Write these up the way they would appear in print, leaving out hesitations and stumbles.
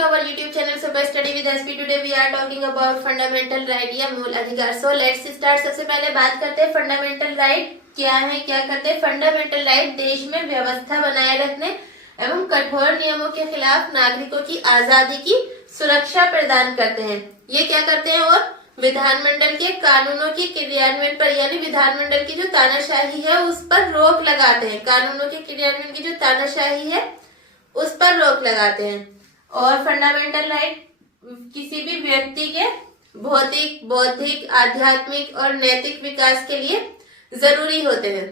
to our YouTube channel Super Study with SP. Today we are talking about fundamental right या मूल अधिकार. So let's start. सबसे पहले बात करते हैं फंडामेंटल राइट क्या है, क्या करते हैं. फंडामेंटल राइट देश में व्यवस्था बनाए रखने एवं कठोर नियमों के खिलाफ नागरिकों की आजादी की सुरक्षा प्रदान करते हैं. ये क्या करते हैं और विधानमंडल के कानूनों की क्रियान्वयन पर यानी विधानमंडल की जो तानाशाही है उस पर रोक लगाते हैं. कानूनों के क्रियान्वयन की जो तानाशाही है उस पर रोक लगाते हैं. और फंडामेंटल राइट किसी भी व्यक्ति के भौतिक, बौद्धिक, आध्यात्मिक और नैतिक विकास के लिए जरूरी होते हैं.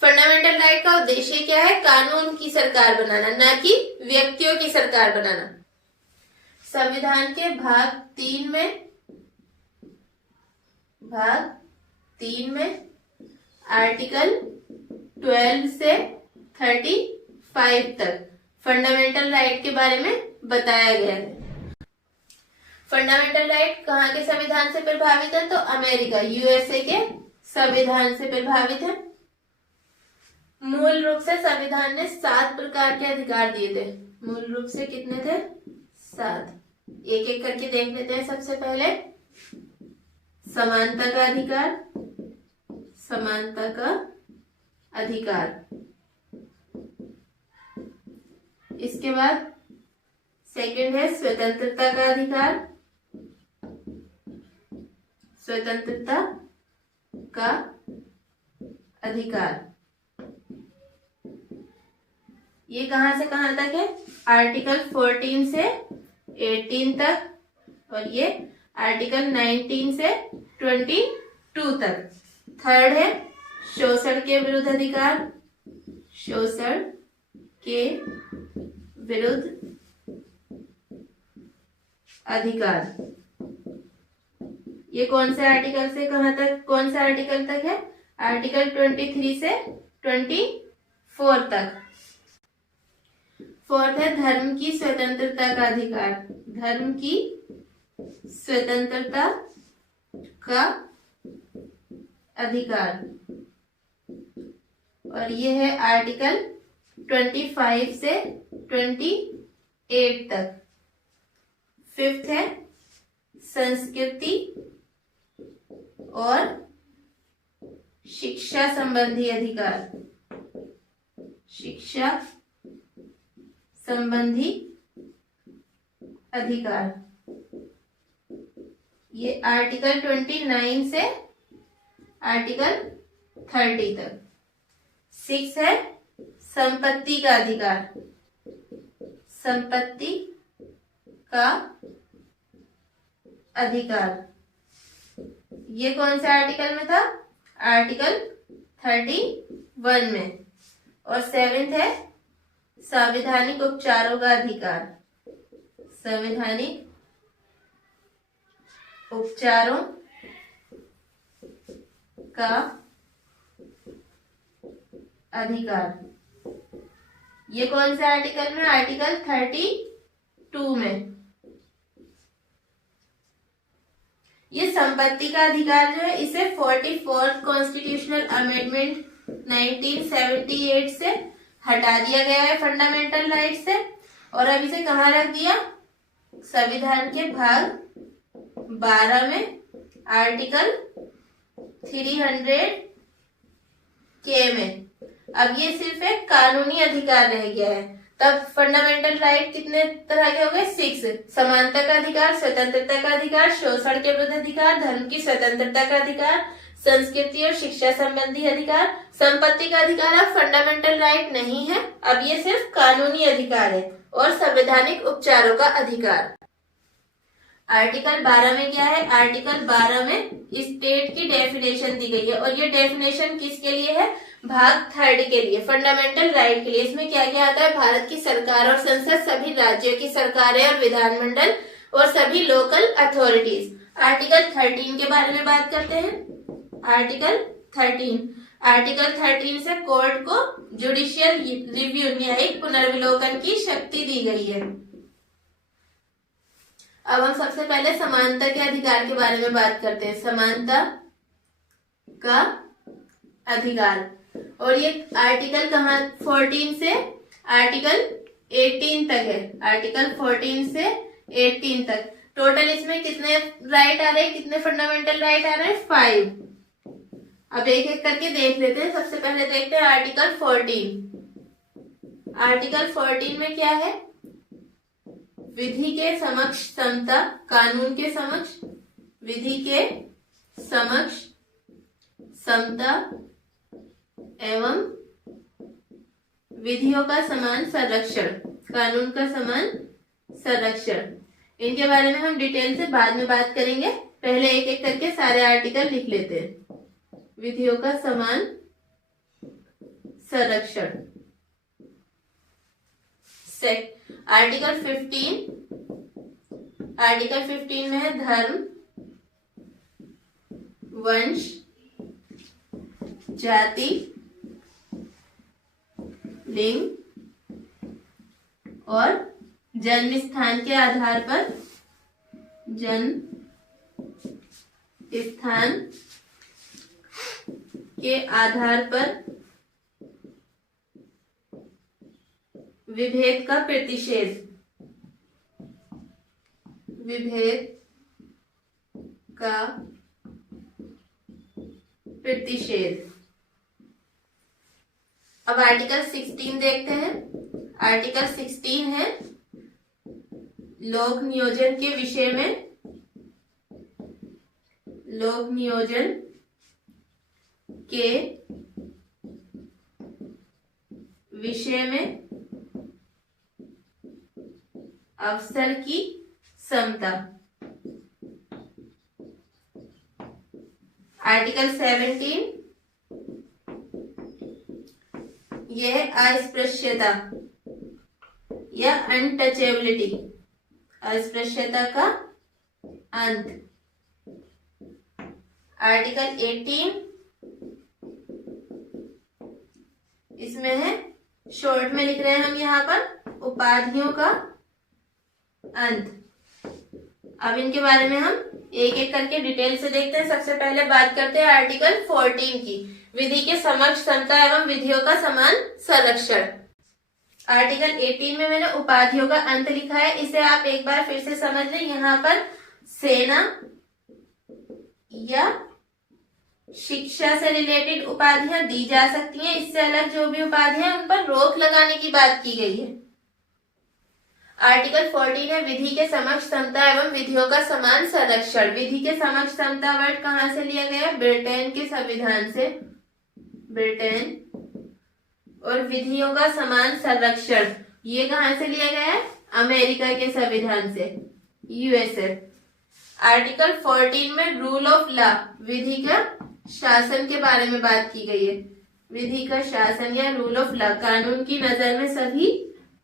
फंडामेंटल राइट का उद्देश्य क्या है? कानून की सरकार बनाना, ना कि व्यक्तियों की सरकार बनाना. संविधान के भाग 3 में आर्टिकल 12 से 35 तक फंडामेंटल राइट के बारे में बताया गया है. फंडामेंटल राइट कहाँ के संविधान से प्रभावित है? तो अमेरिका, यूएसए के संविधान से प्रभावित है. मूल रूप से संविधान ने 7 प्रकार के अधिकार दिए थे. मूल रूप से कितने थे? 7. एक एक करके देख लेते हैं. सबसे पहले समानता का अधिकार. समानता का अधिकार. इसके बाद सेकंड है स्वतंत्रता का अधिकार. स्वतंत्रता का अधिकार ये कहां से कहां तक है? आर्टिकल 14 से 18 तक. और ये आर्टिकल 19 से 22 तक. थर्ड है शोषण के विरुद्ध अधिकार. शोषण के विरुद्ध अधिकार ये कौन से आर्टिकल से कहां तक, कौन सा आर्टिकल तक है? आर्टिकल 23 से 24 तक. फोर्थ है धर्म की स्वतंत्रता का अधिकार. धर्म की स्वतंत्रता का अधिकार और ये है आर्टिकल 25 से 28 तक. फिफ्थ है संस्कृति और शिक्षा संबंधी अधिकार. शिक्षा संबंधी अधिकार ये आर्टिकल 29 से आर्टिकल 30 तक. 6 है संपत्ति का अधिकार. संपत्ति का अधिकार ये कौन से आर्टिकल में था? आर्टिकल 31 में. और 7th है संवैधानिक उपचारों का अधिकार. संवैधानिक उपचारों का अधिकार ये कौन से आर्टिकल में? आर्टिकल 32 में. ये संपत्ति का अधिकार जो है इसे 44th कॉन्स्टिट्यूशनल अमेंडमेंट 1978 से हटा दिया गया है फंडामेंटल राइट से. और अब इसे कहाँ रख दिया? संविधान के भाग 12 में आर्टिकल 300 के में. अब ये सिर्फ एक कानूनी अधिकार रह गया है. तब फंडामेंटल राइट कितने तरह के हो गए? 6. समानता का अधिकार, स्वतंत्रता का अधिकार, शोषण के विरुद्ध अधिकार, धर्म की स्वतंत्रता का अधिकार, संस्कृति और शिक्षा संबंधी अधिकार, संपत्ति का अधिकार अब फंडामेंटल राइट नहीं है. अब ये सिर्फ कानूनी अधिकार है. और संवैधानिक उपचारों का अधिकार. आर्टिकल 12 में क्या है? आर्टिकल 12 में स्टेट की डेफिनेशन दी गई है. और ये डेफिनेशन किसके लिए है? भाग 3 के लिए, फंडामेंटल राइट के लिए. इसमें क्या क्या आता है? भारत की सरकार और संसद, सभी राज्यों की सरकारें और विधानमंडल और सभी लोकल अथॉरिटीज. आर्टिकल 13 के बारे में बात करते हैं. आर्टिकल 13 से कोर्ट को जुडिशियल रिव्यू न्यायिक पुनर्विलोकन की शक्ति दी गई है. अब हम सबसे पहले समानता के अधिकार के बारे में बात करते हैं. समानता का अधिकार. और ये आर्टिकल कहाँ 14 से आर्टिकल 18 तक है, आर्टिकल 14 से 18 तक। टोटल इसमें कितने राइट आ रहे हैं, कितने फंडामेंटल राइट आ रहे हैं, 5। अब एक एक करके देख लेते हैं। सबसे पहले देखते हैं आर्टिकल 14। आर्टिकल 14 में क्या है, विधि के समक्ष समता, कानून के समक्ष, विधि के समक्ष समता एवं विधियों का समान संरक्षण, कानून का समान संरक्षण। इनके बारे में हम डिटेल से बाद में बात करेंगे, पहले एक एक करके सारे आर्टिकल लिख लेते हैं। विधियों का समान संरक्षण। आर्टिकल 15, आर्टिकल 15 में है धर्म, वंश, जाति, लिंग और जन्म स्थान के आधार पर, जन्म स्थान के आधार पर विभेद का प्रतिषेध, विभेद का प्रतिषेध। अब आर्टिकल 16 देखते हैं। आर्टिकल 16 है लोक नियोजन के विषय में, लोक नियोजन के विषय में अवसर की समता। आर्टिकल 17 यह अस्पृश्यता या अनटचेबिलिटी, अस्पृश्यता का अंत। आर्टिकल 18 इसमें है, शॉर्ट में लिख रहे हैं हम यहाँ पर, उपाधियों का अंत। अब इनके बारे में हम एक एक करके डिटेल से देखते हैं। सबसे पहले बात करते हैं आर्टिकल 14 की, विधि के समक्ष समता एवं विधियों का समान संरक्षण। आर्टिकल 18 में मैंने उपाधियों का अंत लिखा है, इसे आप एक बार फिर से समझ लें। यहाँ पर सेना या शिक्षा से रिलेटेड उपाधियां दी जा सकती हैं, इससे अलग जो भी उपाधियां उन पर रोक लगाने की बात की गई है। आर्टिकल 14 है विधि के समक्ष समता एवं विधियों का समान संरक्षण। विधि के समक्ष समता वर्ड कहां से लिया गया, ब्रिटेन के संविधान से, ब्रिटेन। और विधियों का समान संरक्षण ये कहां से लिया गया है, अमेरिका के संविधान से, यूएसए। आर्टिकल 14 में रूल ऑफ लॉ, विधि का शासन के बारे में बात की गई है। विधि का शासन या रूल ऑफ लॉ, कानून की नजर में सभी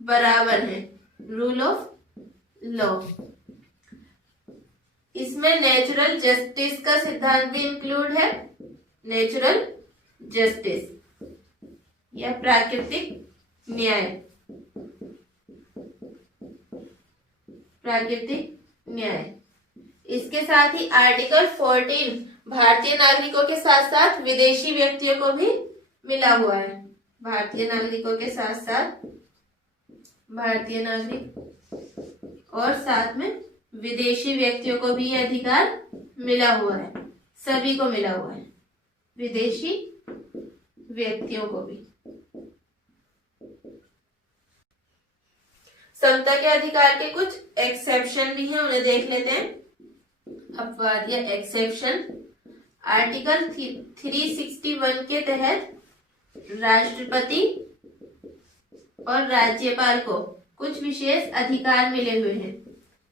बराबर हैं, रूल ऑफ लॉ। इसमें नेचुरल जस्टिस का सिद्धांत भी इंक्लूड है, नेचुरल जस्टिस या प्राकृतिक न्याय, प्राकृतिक न्याय। इसके साथ ही आर्टिकल 14 भारतीय नागरिकों के साथ साथ विदेशी व्यक्तियों को भी मिला हुआ है। भारतीय नागरिकों के साथ साथ भारतीय नागरिक और साथ में विदेशी व्यक्तियों को भी यह अधिकार मिला हुआ है, सभी को मिला हुआ है, विदेशी व्यक्तियों को भी। समता के अधिकार के कुछ एक्सेप्शन भी हैं, उन्हें देख लेते हैं। अपवाद या एक्सेप्शन। आर्टिकल 361 के तहत राष्ट्रपति और राज्यपाल को कुछ विशेष अधिकार मिले हुए हैं,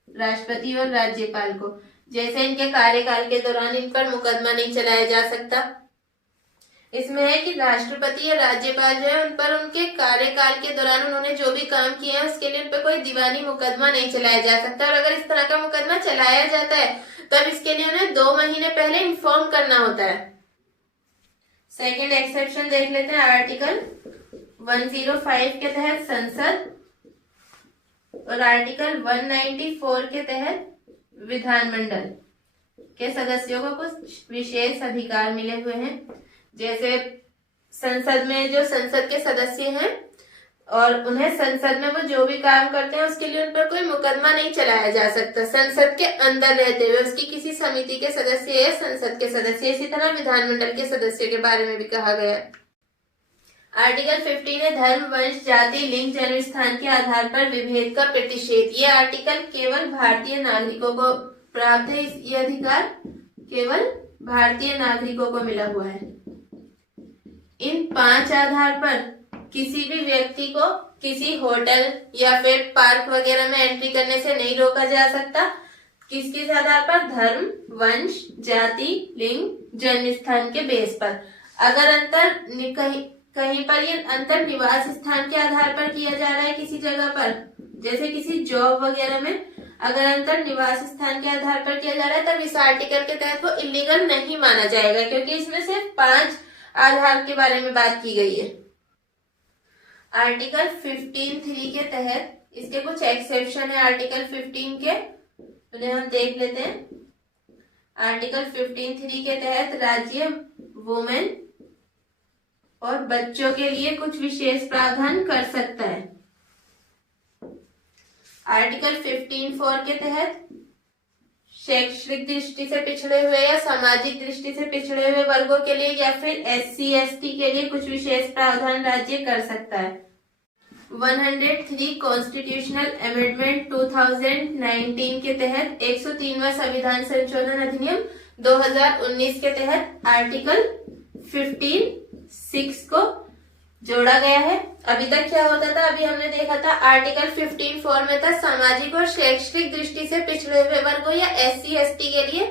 राष्ट्रपति और राज्यपाल को। जैसे इनके कार्यकाल के दौरान इन पर मुकदमा नहीं चलाया जा सकता। इसमें है कि राष्ट्रपति या राज्यपाल जो है उन पर उनके कार्यकाल के दौरान उन्होंने जो भी काम किए हैं उसके लिए उन पर कोई दीवानी मुकदमा नहीं चलाया जा सकता। और अगर इस तरह का मुकदमा चलाया जाता है तब इसके लिए उन्हें 2 महीने पहले इन्फॉर्म करना होता है। सेकंड एक्सेप्शन देख लेते हैं। आर्टिकल 105 के तहत संसद और आर्टिकल 194 के तहत विधानमंडल के सदस्यों को कुछ विशेष अधिकार मिले हुए हैं। जैसे संसद में जो संसद के सदस्य हैं और उन्हें संसद में वो जो भी काम करते हैं उसके लिए उन पर कोई मुकदमा नहीं चलाया जा सकता संसद के अंदर रहते हुए। उसकी किसी समिति के सदस्य या संसद के सदस्य, इसी तरह विधानमंडल के सदस्य के बारे में भी कहा गया है। आर्टिकल 15 है धर्म, वंश, जाति, लिंग, जन्म स्थान के आधार पर विभेद का प्रतिषेध। ये आर्टिकल केवल भारतीय नागरिकों को प्राप्त है। ये अधिकार केवल भारतीय नागरिकों को मिला हुआ है। इन 5 आधार पर किसी भी व्यक्ति को किसी होटल या फिर पार्क वगैरह में एंट्री करने से नहीं रोका जा सकता। किस आधार पर? धर्म, वंश, जाति, लिंग, जन्म स्थान के बेस पर। अगर अंतर कहीं पर ये अंतर निवास स्थान के आधार पर किया जा रहा है किसी जगह पर, जैसे किसी जॉब वगैरह में, अगर अंतर निवास स्थान के आधार पर किया जा रहा है तब इस आर्टिकल के तहत वो इलीगल नहीं माना जाएगा, क्योंकि इसमें सिर्फ 5 आधार के बारे में बात की गई है। आर्टिकल 15(3) के तहत इसके कुछ एक्सेप्शन है आर्टिकल 15 के, उन्हें हम देख लेते हैं। आर्टिकल 15(3) के तहत राज्य वुमेन और बच्चों के लिए कुछ विशेष प्रावधान कर सकता है। आर्टिकल 15(4) के तहत शैक्षणिक दृष्टि से पिछड़े हुए या सामाजिक दृष्टि से पिछड़े हुए वर्गों के लिए या फिर SC/ST के लिए कुछ विशेष प्रावधान राज्य कर सकता है। 103 कॉन्स्टिट्यूशनल अमेंडमेंट 2019 के तहत 103वां संविधान संशोधन अधिनियम 2019 के तहत आर्टिकल 15(6) को जोड़ा गया है। अभी तक क्या होता था? अभी हमने देखा था आर्टिकल 15(4) में था सामाजिक और शैक्षणिक दृष्टि से पिछड़े हुए वर्गों या SC/ST के लिए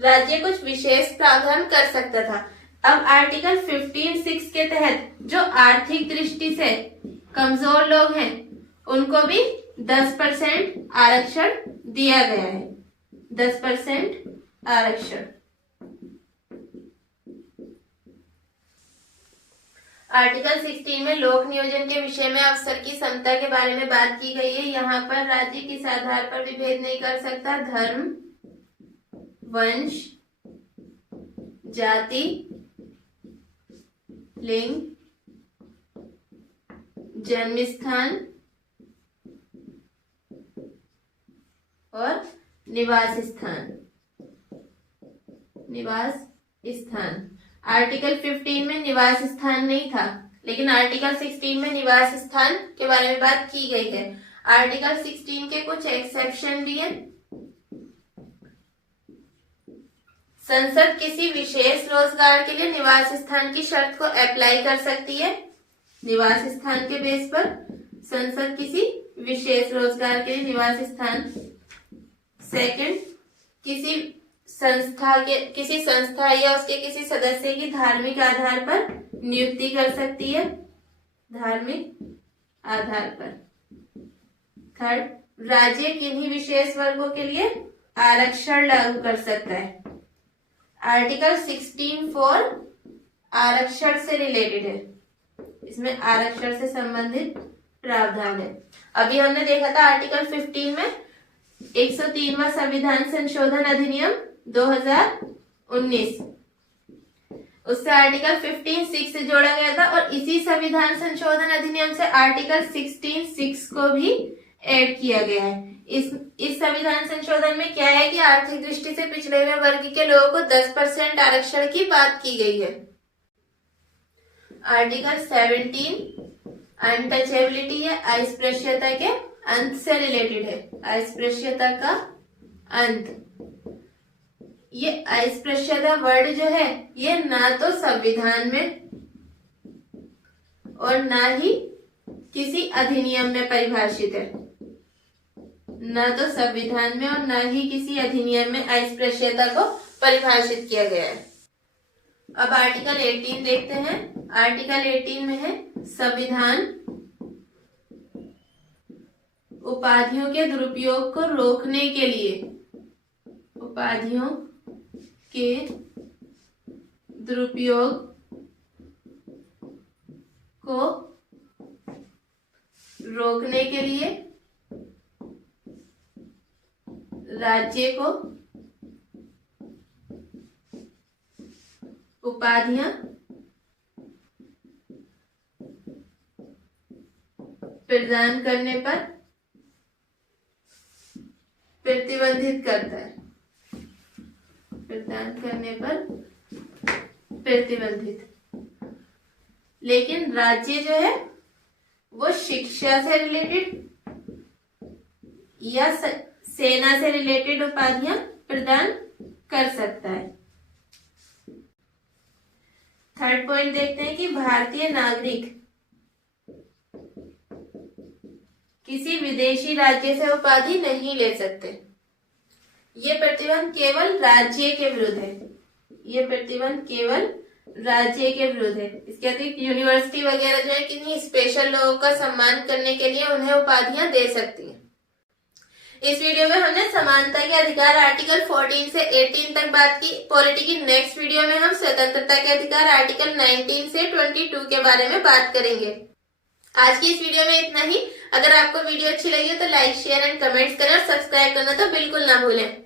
राज्य कुछ विशेष प्रावधान कर सकता था। अब आर्टिकल 15(6) के तहत जो आर्थिक दृष्टि से कमजोर लोग हैं उनको भी 10% आरक्षण दिया गया है। 10% आरक्षण। आर्टिकल 16 में लोक नियोजन के विषय में अवसर की समता के बारे में बात की गई है। यहाँ पर राज्य किस आधार पर विभेद नहीं कर सकता? धर्म, वंश, जाति, लिंग, जन्म स्थान और निवास स्थान। आर्टिकल 15 में निवास स्थान नहीं था, लेकिन आर्टिकल 16 में निवास स्थान के बारे में बात की गई है। आर्टिकल 16 के कुछ एक्सेप्शन भी हैं। संसद किसी विशेष रोजगार के लिए निवास स्थान की शर्त को अप्लाई कर सकती है। निवास स्थान के बेस पर संसद किसी विशेष रोजगार के लिए निवास स्थान। सेकंड, किसी संस्था या उसके किसी सदस्य की धार्मिक आधार पर नियुक्ति कर सकती है। धार्मिक आधार पर। थर्ड, राज्य किन्हीं विशेष वर्गों के लिए आरक्षण लागू कर सकता है। आर्टिकल 16(4) आरक्षण से रिलेटेड है, इसमें आरक्षण से संबंधित प्रावधान है। अभी हमने देखा था आर्टिकल 15 में 103वां संविधान संशोधन अधिनियम 2019, उससे आर्टिकल 15(6) से जोड़ा गया था और इसी संविधान संशोधन अधिनियम से आर्टिकल 16(6) को भी ऐड किया गया है। इस संविधान संशोधन में क्या है कि आर्थिक दृष्टि से पिछड़े हुए वर्ग के लोगों को 10% आरक्षण की बात की गई है। आर्टिकल 17 अनटचेबिलिटी या अस्पृश्यता के अंत से रिलेटेड है। अस्पृश्यता का अंत। ये अस्पृश्यता वर्ड जो है ये ना तो संविधान में और ना ही किसी अधिनियम में परिभाषित है। ना तो संविधान में और ना ही किसी अधिनियम में अस्पृश्यता को परिभाषित किया गया है। अब आर्टिकल 18 देखते हैं। आर्टिकल 18 में है संविधान उपाधियों के दुरुपयोग को रोकने के लिए, उपाधियों के दुरुपयोग को रोकने के लिए राज्य को उपाधियां प्रदान करने पर प्रतिबंधित करता है, प्रदान करने पर प्रतिबंधित। लेकिन राज्य जो है वो शिक्षा से रिलेटेड या सेना से रिलेटेड उपाधियां प्रदान कर सकता है। थर्ड पॉइंट देखते हैं कि भारतीय नागरिक किसी विदेशी राज्य से उपाधि नहीं ले सकते। ये प्रतिबंध केवल राज्य के विरुद्ध है, ये प्रतिबंध केवल राज्य के विरुद्ध है। इसके अतिरिक्त यूनिवर्सिटी वगैरह जो है किन्हीं स्पेशल लोगों का सम्मान करने के लिए उन्हें उपाधियां दे सकती हैं। इस वीडियो में हमने समानता के अधिकार आर्टिकल 14 से 18 तक बात की। पॉलिटी की नेक्स्ट वीडियो में हम स्वतंत्रता के अधिकार आर्टिकल 19 से 22 के बारे में बात करेंगे। आज की इस वीडियो में इतना ही। अगर आपको वीडियो अच्छी लगी हो तो लाइक, शेयर एंड कमेंट्स करें और सब्सक्राइब करना तो बिल्कुल ना भूलें।